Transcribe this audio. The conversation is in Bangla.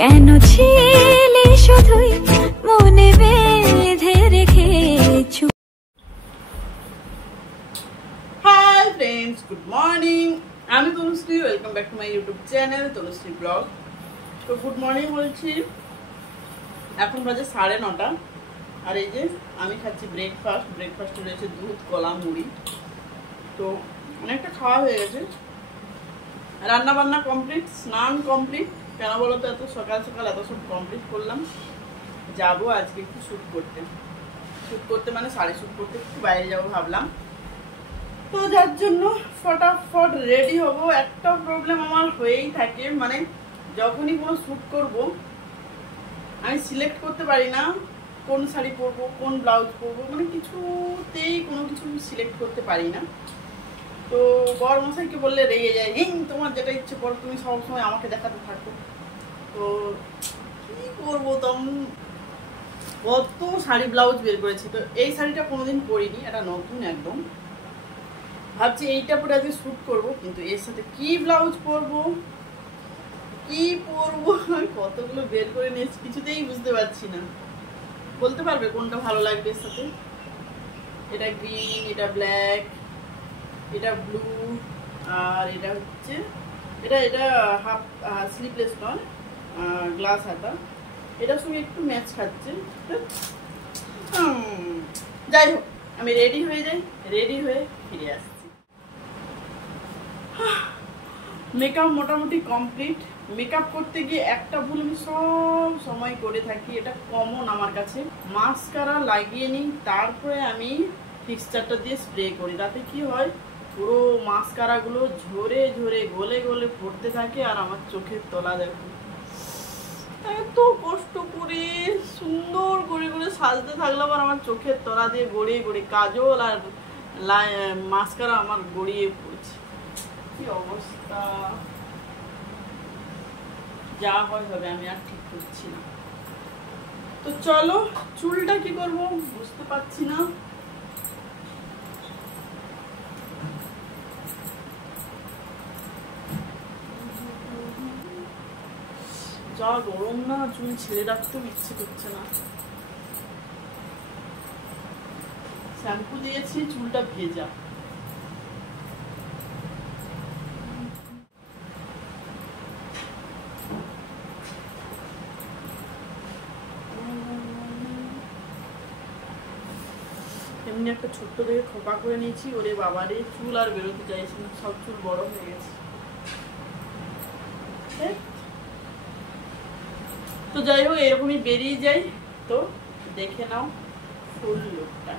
কেন ছিলে শুধুই মনে বেঁধে রেখেছো। Hi friends, good morning. আমি Tanushree, welcome back to my YouTube channel Tanushree blog. তো গুড মর্নিং বলছি। এখন বাজে 9:30, আর এই যে আমি খাচ্ছি ব্রেকফাস্টে রয়েছে দুধ, কলা, মুড়ি। তো অনেকটা খাওয়া হয়ে গেছে, রান্না বান্না কমপ্লিট, স্নান কমপ্লিট। কেন বলো তো, এত সকাল সকাল এত সব কমপ্লিট করলাম। যাবো আজকে একটু শ্যুট করতে মানে শাড়ি শ্যুট করতে একটু বাইরে যাবো ভাবলাম। তো যার জন্য ফটাফট রেডি হব। একটা প্রবলেম আমার হয়েই থাকে, মানে যখনই কোনো শ্যুট করব আমি সিলেক্ট করতে পারি না কোন শাড়ি পরবো, কোন ব্লাউজ পরবো, মানে কিছুতেই কোনো কিছু সিলেক্ট করতে পারি না। তো বর মশাইকে বললে রেগে যায়, তোমার যেটা ইচ্ছে করো, তুমি সবসময় আমাকে দেখাতে থাকো। তো কি করবো, তখন কত শাড়ি ব্লাউজ বের করেছি। তো এই শাড়িটা কোনোদিন পরিনি, এটা নতুন একদম। ভাবছি এইটা পরে আজকে শ্যুট করবো, কিন্তু এর সাথে কি ব্লাউজ পরবো, কি পরবো, আমি কতগুলো বের করে নিয়েছি, কিছুতেই বুঝতে পারছি না। বলতে পারবে কোনটা ভালো লাগবে এর সাথে? এটা গ্রিন, এটা ব্ল্যাক, এটা ব্লু, আর এটা হচ্ছে এটা হাফ স্লিভলেস নয়, গ্লাস হাতা। এটার সঙ্গে একটু ম্যাচ খাচ্ছে। যাই হোক, আমি রেডি হয়ে যাই, রেডি হয়ে ফিরে আসছি। মেকআপ মোটামুটি কমপ্লিট। মেকআপ করতে গিয়ে একটা ভুল আমি সব সময় করে থাকি, এটা কমন আমার কাছে। মাস্কারা লাগিয়ে নিই, তারপরে আমি ফিক্সচারটা দিয়ে স্প্রে করি। তাতে কি হয়, পুরো মাস্কারাগুলো ঝরে ঝরে গলে গলে পড়তে থাকে, আর আমার চোখের তলা দেখো এত কষ্ট করে সুন্দর করে করে সাজতে থাকলাম, আর আমার চোখের তলা দিয়ে গড়িয়ে গড়িয়ে কাজল আর মাস্কারা আমার গড়িয়ে পড়ছে। কি অবস্থা, যা হয় হবে, আমি আর ঠিক করছি না। তো চলো, চুলটা কি করবো বুঝতে পারছি না। যা গরম না, চুল ছেড়ে রাখতেও ইচ্ছে করছে না। শ্যাম্পু দিয়েছি, চুলটা ভেজা। এমনি একটা ছোট্ট দেখে খোপা করে নিয়েছি, ওরে বাবারে চুল আর বেরোতে চাইছি না, সব চুল বড় হয়ে গেছে। তো যাই হোক, এরকমই বেরিয়ে যাই। তো দেখে নাও ফুল লুকটা।